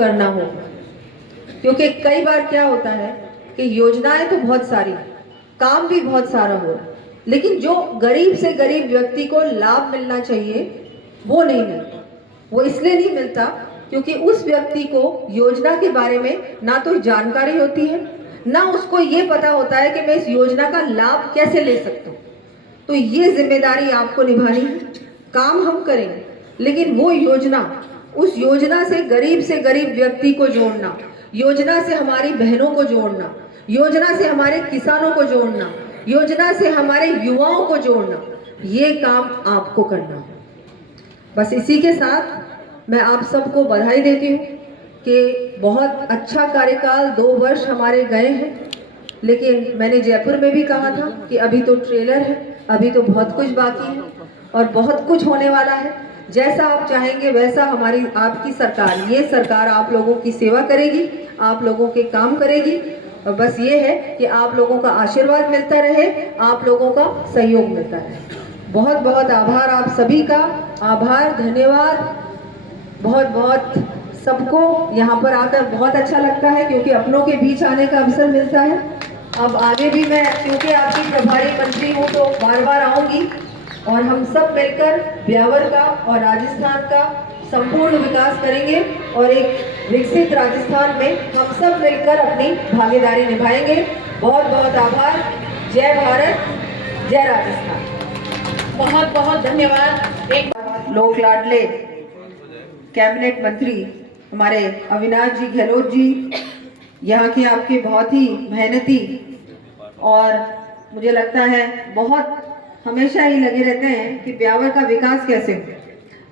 करना होगा। क्योंकि कई बार क्या होता है कि योजनाएं तो बहुत सारी, काम भी बहुत सारा हो, लेकिन जो गरीब से गरीब व्यक्ति को लाभ मिलना चाहिए वो नहीं मिलता। वो इसलिए नहीं मिलता क्योंकि उस व्यक्ति को योजना के बारे में ना तो जानकारी होती है, ना उसको ये पता होता है कि मैं इस योजना का लाभ कैसे ले सकता हूँ। तो ये जिम्मेदारी आपको निभानी है। काम हम करेंगे, लेकिन वो योजना, उस योजना से गरीब व्यक्ति को जोड़ना, योजना से हमारी बहनों को जोड़ना, योजना से हमारे किसानों को जोड़ना, योजना से हमारे युवाओं को जोड़ना, ये काम आपको करना है। बस इसी के साथ मैं आप सबको बधाई देती हूँ कि बहुत अच्छा कार्यकाल 2 वर्ष हमारे गए हैं। लेकिन मैंने जयपुर में भी कहा था कि अभी तो ट्रेलर है, अभी तो बहुत कुछ बाकी है और बहुत कुछ होने वाला है। जैसा आप चाहेंगे वैसा हमारी आपकी सरकार, ये सरकार आप लोगों की सेवा करेगी, आप लोगों के काम करेगी। और बस ये है कि आप लोगों का आशीर्वाद मिलता रहे, आप लोगों का सहयोग मिलता रहे। बहुत बहुत आभार आप सभी का, आभार, धन्यवाद। बहुत बहुत सबको यहाँ पर आकर बहुत अच्छा लगता है क्योंकि अपनों के बीच आने का अवसर मिलता है। अब आगे भी मैं, क्योंकि आपकी प्रभारी मंत्री हूँ, तो बार बार आऊँगी और हम सब मिलकर ब्यावर का और राजस्थान का संपूर्ण विकास करेंगे और एक विकसित राजस्थान में हम सब मिलकर अपनी भागीदारी निभाएंगे। बहुत बहुत आभार। जय भारत, जय राजस्थान। बहुत बहुत धन्यवाद। एक लोक लाडले कैबिनेट मंत्री हमारे अविनाश जी गहलोत जी, यहाँ के आपके बहुत ही मेहनती और मुझे लगता है बहुत हमेशा ही लगे रहते हैं कि ब्यावर का विकास कैसे हो।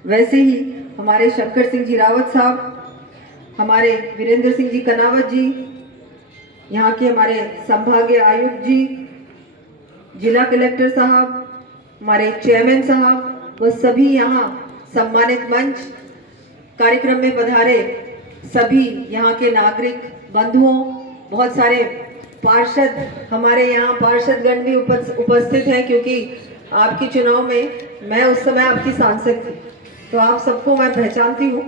वैसे ही हमारे शंकर सिंह जी रावत साहब, हमारे वीरेंद्र सिंह जी कनावत जी, यहाँ के हमारे संभागीय आयुक्त जी, जिला कलेक्टर साहब, हमारे चेयरमैन साहब, वो सभी यहाँ सम्मानित मंच कार्यक्रम में पधारे सभी यहाँ के नागरिक बंधुओं, बहुत सारे पार्षद, हमारे यहाँ पार्षदगण भी उपस्थित हैं क्योंकि आपके चुनाव में मैं उस समय आपकी सांसद थी, तो आप सबको मैं पहचानती हूँ।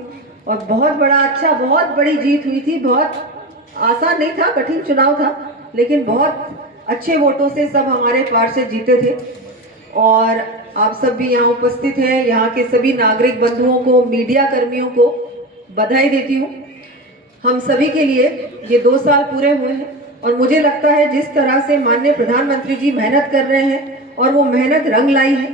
और बहुत बड़ा अच्छा, बहुत बड़ी जीत हुई थी। बहुत आसान नहीं था, कठिन चुनाव था, लेकिन बहुत अच्छे वोटों से सब हमारे पार्षद जीते थे। और आप सब भी यहाँ उपस्थित हैं, यहाँ के सभी नागरिक बंधुओं को, मीडिया कर्मियों को बधाई देती हूँ। हम सभी के लिए ये 2 साल पूरे हुए हैं और मुझे लगता है जिस तरह से माननीय प्रधानमंत्री जी मेहनत कर रहे हैं और वो मेहनत रंग लाई है।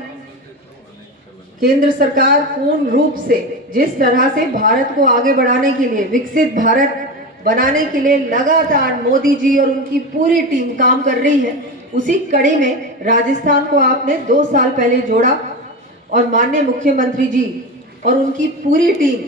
केंद्र सरकार पूर्ण रूप से जिस तरह से भारत को आगे बढ़ाने के लिए, विकसित भारत बनाने के लिए लगातार मोदी जी और उनकी पूरी टीम काम कर रही है, उसी कड़ी में राजस्थान को आपने 2 साल पहले जोड़ा और माननीय मुख्यमंत्री जी और उनकी पूरी टीम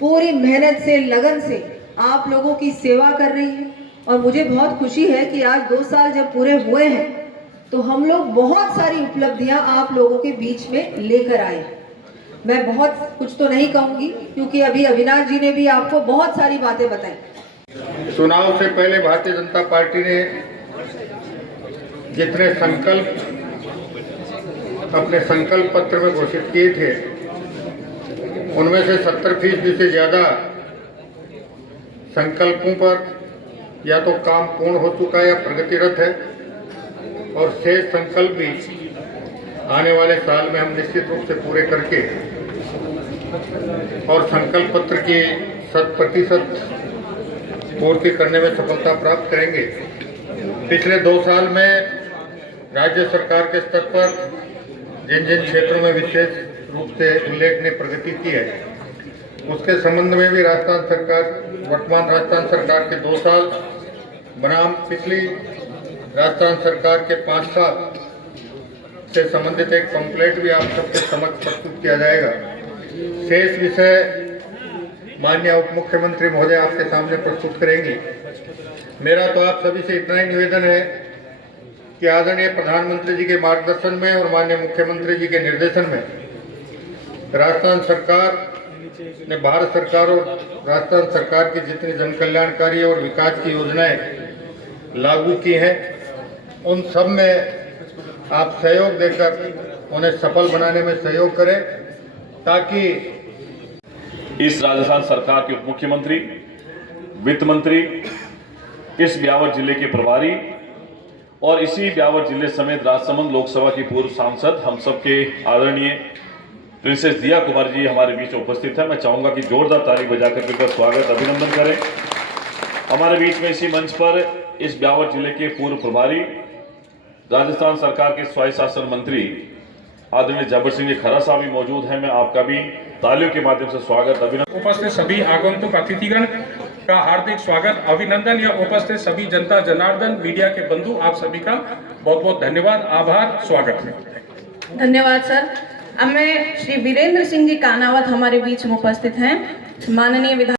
पूरी मेहनत से, लगन से आप लोगों की सेवा कर रही है। और मुझे बहुत खुशी है कि आज 2 साल जब पूरे हुए हैं तो हम लोग बहुत सारी उपलब्धियां आप लोगों के बीच में लेकर आए। मैं बहुत कुछ तो नहीं कहूंगी क्योंकि अभी अविनाश जी ने भी आपको बहुत सारी बातें बताई। चुनाव से पहले भारतीय जनता पार्टी ने जितने संकल्प अपने संकल्प पत्र में घोषित किए थे, उनमें से 70% से ज़्यादा संकल्पों पर या तो काम पूर्ण हो चुका है या प्रगतिरत है, और शेष संकल्प भी आने वाले साल में हम निश्चित रूप से पूरे करके और संकल्प पत्र की 100% पूर्ति करने में सफलता प्राप्त करेंगे। पिछले 2 साल में राज्य सरकार के स्तर पर जिन जिन क्षेत्रों में विशेष रूप से उल्लेखनीय प्रगति की है, उसके संबंध में भी राजस्थान सरकार, वर्तमान राजस्थान सरकार के 2 साल बनाम पिछली राजस्थान सरकार के 5 साल से संबंधित एक पंपलेट भी आप सबके समक्ष प्रस्तुत किया जाएगा। शेष विषय माननीय उप मुख्यमंत्री महोदय आपके सामने प्रस्तुत करेंगी। मेरा तो आप सभी से इतना ही निवेदन है कि आदरणीय प्रधानमंत्री जी के मार्गदर्शन में और माननीय मुख्यमंत्री जी के निर्देशन में राजस्थान सरकार ने भारत सरकार और राजस्थान सरकार की जितनी जन कल्याणकारी और विकास की योजनाएं लागू की हैं, उन सब में आप सहयोग देकर उन्हें सफल बनाने में सहयोग करें, ताकि इस राजस्थान सरकार के उप मुख्यमंत्री, वित्त मंत्री, इस ब्यावर जिले के प्रभारी और इसी ब्यावर जिले समेत राजसमंद लोकसभा की पूर्व सांसद हम सबके आदरणीय प्रिंसेस दिया कुमार जी हमारे बीच उपस्थित है। मैं चाहूंगा कि जोरदार ताली बजाकर उनका स्वागत अभिनंदन करें। हमारे बीच में इसी मंच पर इस ब्यावर जिले के पूर्व प्रभारी, राजस्थान सरकार के स्वायत्त शासन मंत्री आदरणीय जबर सिंह खरा साहब भी मौजूद हैं। मैं आपका भी तालियों के माध्यम से स्वागत अभिनंदन। उपस्थित सभी आगंतुक अतिथिगण का हार्दिक स्वागत अभिनंदन। या उपस्थित सभी जनता जनार्दन मीडिया के बंधु, आप सभी का बहुत बहुत धन्यवाद, आभार, स्वागत है। धन्यवाद सर। अब मैं श्री वीरेंद्र सिंह जी कानावत हमारे बीच में उपस्थित हैं, माननीय विधायक।